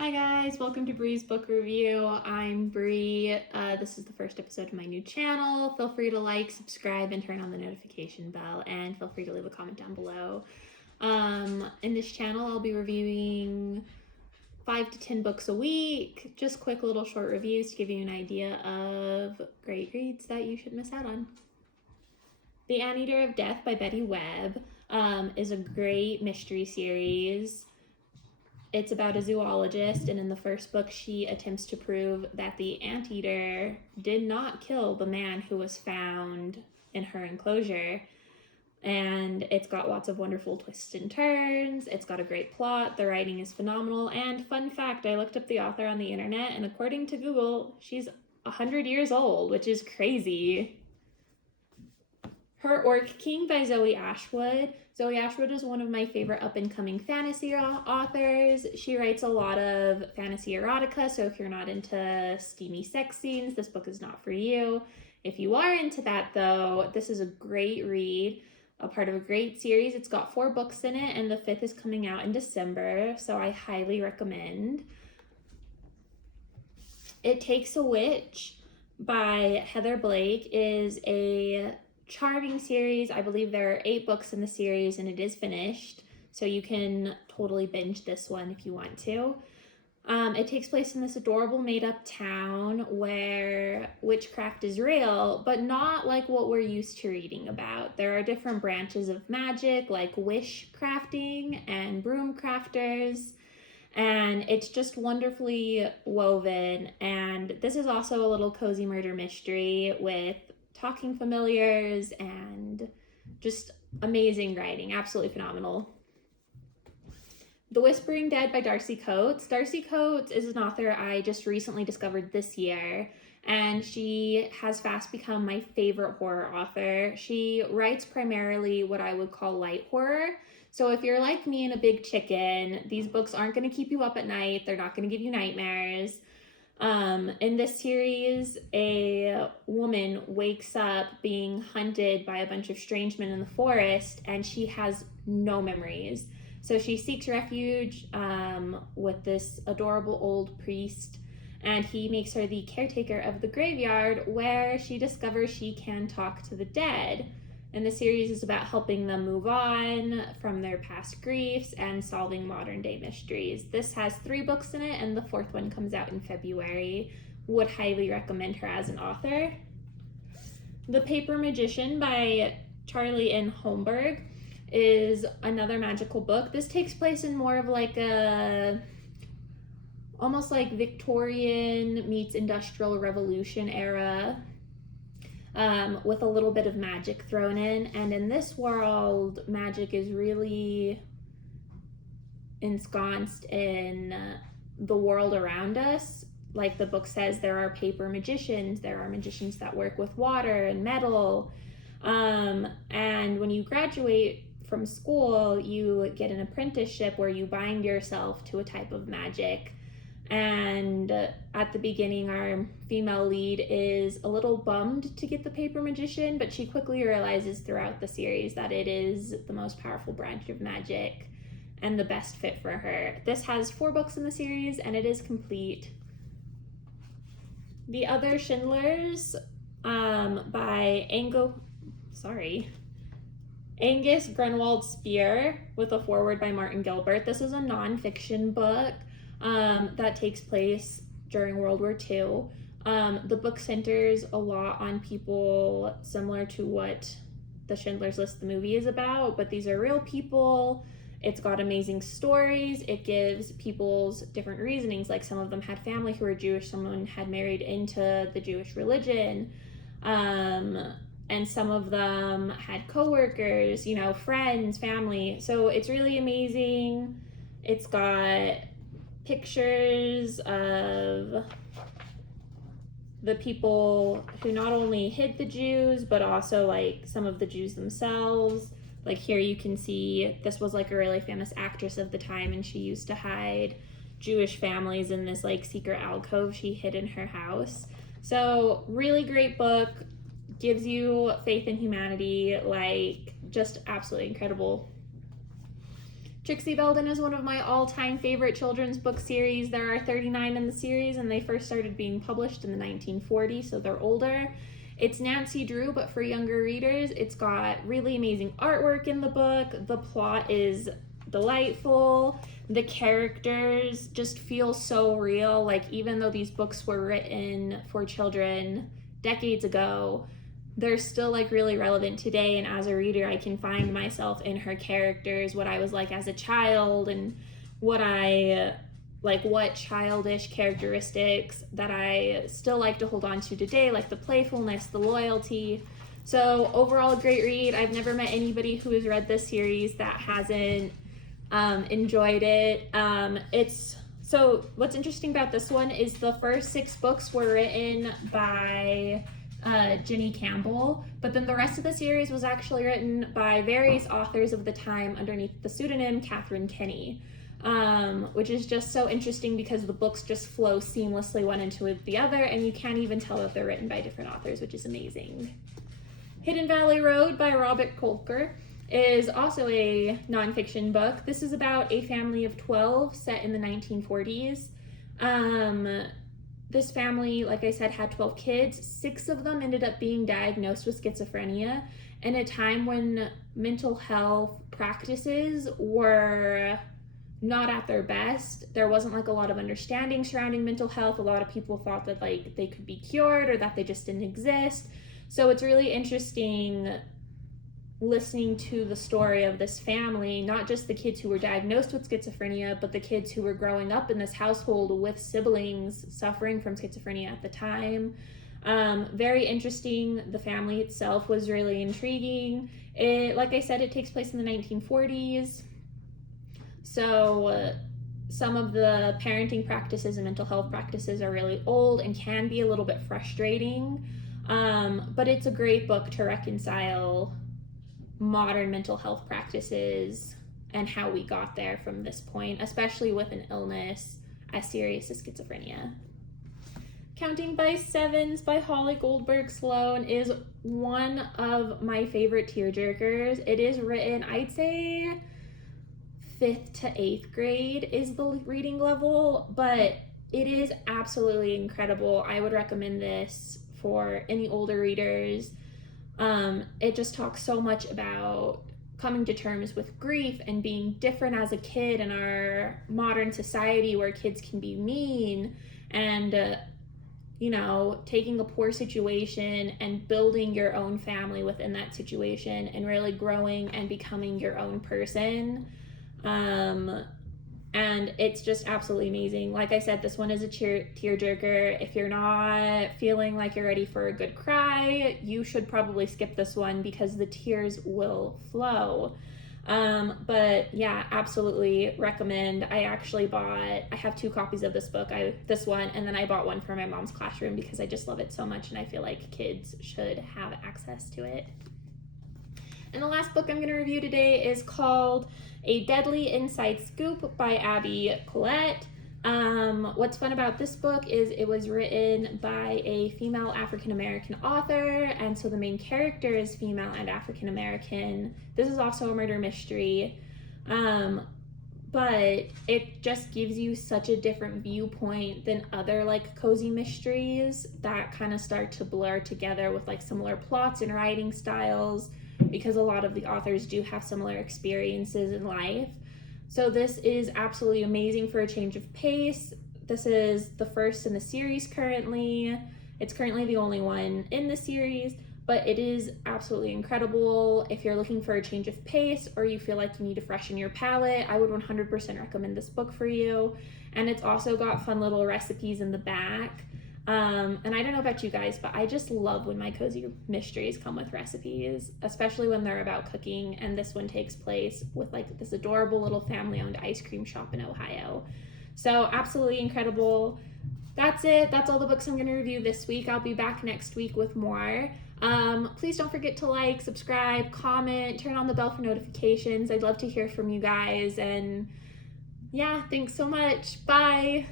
Hi guys, welcome to Bry's Book Review. I'm Bry. This is the first episode of my new channel. Feel free to like, subscribe, and turn on the notification bell, and feel free to leave a comment down below. In this channel, I'll be reviewing 5 to 10 books a week, just quick little short reviews to give you an idea of great reads that you shouldn't miss out on. The Anteater of Death by Betty Webb is a great mystery series. It's about a zoologist, and in the first book, she attempts to prove that the anteater did not kill the man who was found in her enclosure. And it's got lots of wonderful twists and turns. It's got a great plot. The writing is phenomenal. And fun fact, I looked up the author on the internet, and according to Google, she's 100 years old, which is crazy. Her Orc King by Zoe Ashwood. Zoe Ashwood is one of my favorite up-and-coming fantasy authors. She writes a lot of fantasy erotica, so if you're not into steamy sex scenes, this book is not for you. If you are into that, though, this is a great read, a part of a great series. It's got 4 books in it, and the 5th is coming out in December, so I highly recommend. It Takes a Witch by Heather Blake is a charming series. I believe there are 8 books in the series, and it is finished, so you can totally binge this one if you want to. It takes place in this adorable made-up town where witchcraft is real, but not like what we're used to reading about. There are different branches of magic, like wish crafting and broom crafters, and it's just wonderfully woven. And this is also a little cozy murder mystery with talking familiars and just amazing writing, absolutely phenomenal. The Whispering Dead by Darcy Coates. Darcy Coates is an author I just recently discovered this year, and she has fast become my favorite horror author. She writes primarily what I would call light horror. So if you're like me and a big chicken, these books aren't going to keep you up at night. They're not going to give you nightmares. In this series, a woman wakes up being hunted by a bunch of strange men in the forest, and she has no memories. So she seeks refuge with this adorable old priest, and he makes her the caretaker of the graveyard, where she discovers she can talk to the dead. And the series is about helping them move on from their past griefs and solving modern day mysteries. This has 3 books in it, and the 4th one comes out in February. Would highly recommend her as an author. The Paper Magician by Charlie N. Holmberg is another magical book. This takes place in more of like a almost like Victorian meets Industrial Revolution era, with a little bit of magic thrown in. And in this world, magic is really ensconced in the world around us. Like the book says, there are paper magicians, there are magicians that work with water and metal. And when you graduate from school, you get an apprenticeship where you bind yourself to a type of magic. And at the beginning, our female lead is a little bummed to get the paper magician, but she quickly realizes throughout the series that it is the most powerful branch of magic and the best fit for her. This has 4 books in the series, and it is complete. The Other Schindlers by Angus Grunwald Spear, with a foreword by Martin Gilbert. This is a nonfiction book that takes place during World War II. The book centers a lot on people similar to what the Schindler's List, the movie, is about, but these are real people. It's got amazing stories. It gives people's different reasonings, like some of them had family who were Jewish, someone had married into the Jewish religion, and some of them had coworkers, friends, family. So it's really amazing. It's got pictures of the people who not only hid the Jews, but also like some of the Jews themselves. Like here you can see this was like a really famous actress of the time, and she used to hide Jewish families in this like secret alcove she hid in her house. So really great book, gives you faith in humanity, like just absolutely incredible. Trixie Beldon is one of my all-time favorite children's book series. There are 39 in the series, and they first started being published in the 1940s, so they're older. It's Nancy Drew, but for younger readers. It's got really amazing artwork in the book. The plot is delightful. The characters just feel so real. Like, even though these books were written for children decades ago, they're still like really relevant today, and as a reader I can find myself in her characters, what I was like as a child, and what childish characteristics that I still like to hold on to today, like the playfulness, the loyalty. So overall, a great read. I've never met anybody who has read this series that hasn't enjoyed it. So what's interesting about this one is the first 6 books were written by Ginny Campbell, but then the rest of the series was actually written by various authors of the time underneath the pseudonym Catherine Kenny, which is just so interesting because the books just flow seamlessly one into the other, and you can't even tell that they're written by different authors, which is amazing. Hidden Valley Road by Robert Kolker is also a nonfiction book. This is about a family of 12 set in the 1940s. This family, like I said, had 12 kids. 6 of them ended up being diagnosed with schizophrenia in a time when mental health practices were not at their best. There wasn't like a lot of understanding surrounding mental health. A lot of people thought that like they could be cured or that they just didn't exist. So it's really interesting listening to the story of this family, not just the kids who were diagnosed with schizophrenia, but the kids who were growing up in this household with siblings suffering from schizophrenia at the time. Very interesting. The family itself was really intriguing. Like I said, it takes place in the 1940s. So some of the parenting practices and mental health practices are really old and can be a little bit frustrating. But it's a great book to reconcile modern mental health practices and how we got there from this point, especially with an illness as serious as schizophrenia. Counting by Sevens by Holly Goldberg Sloan is one of my favorite tearjerkers. It is written, I'd say 5th to 8th grade is the reading level, but it is absolutely incredible. I would recommend this for any older readers. It just talks so much about coming to terms with grief and being different as a kid in our modern society where kids can be mean and, taking a poor situation and building your own family within that situation and really growing and becoming your own person. And it's just absolutely amazing. Like I said, this one is a tearjerker. If you're not feeling like you're ready for a good cry, you should probably skip this one because the tears will flow. But yeah, absolutely recommend. I have 2 copies of this book, this one, and then I bought one for my mom's classroom because I just love it so much and I feel like kids should have access to it. And the last book I'm going to review today is called A Deadly Inside Scoop by Abby Collette. What's fun about this book is it was written by a female African-American author, and so the main character is female and African-American. This is also a murder mystery, but it just gives you such a different viewpoint than other like cozy mysteries that kind of start to blur together with like similar plots and writing styles, because a lot of the authors do have similar experiences in life. So this is absolutely amazing for a change of pace. This is the first in the series currently. It's currently the only one in the series, but it is absolutely incredible. If you're looking for a change of pace or you feel like you need to freshen your palate, I would 100% recommend this book for you. And it's also got fun little recipes in the back. And I don't know about you guys, but I just love when my cozy mysteries come with recipes, especially when they're about cooking. And this one takes place with like this adorable little family-owned ice cream shop in Ohio. So absolutely incredible. That's it. That's all the books I'm going to review this week. I'll be back next week with more. Please don't forget to like, subscribe, comment, turn on the bell for notifications. I'd love to hear from you guys. And yeah, thanks so much. Bye.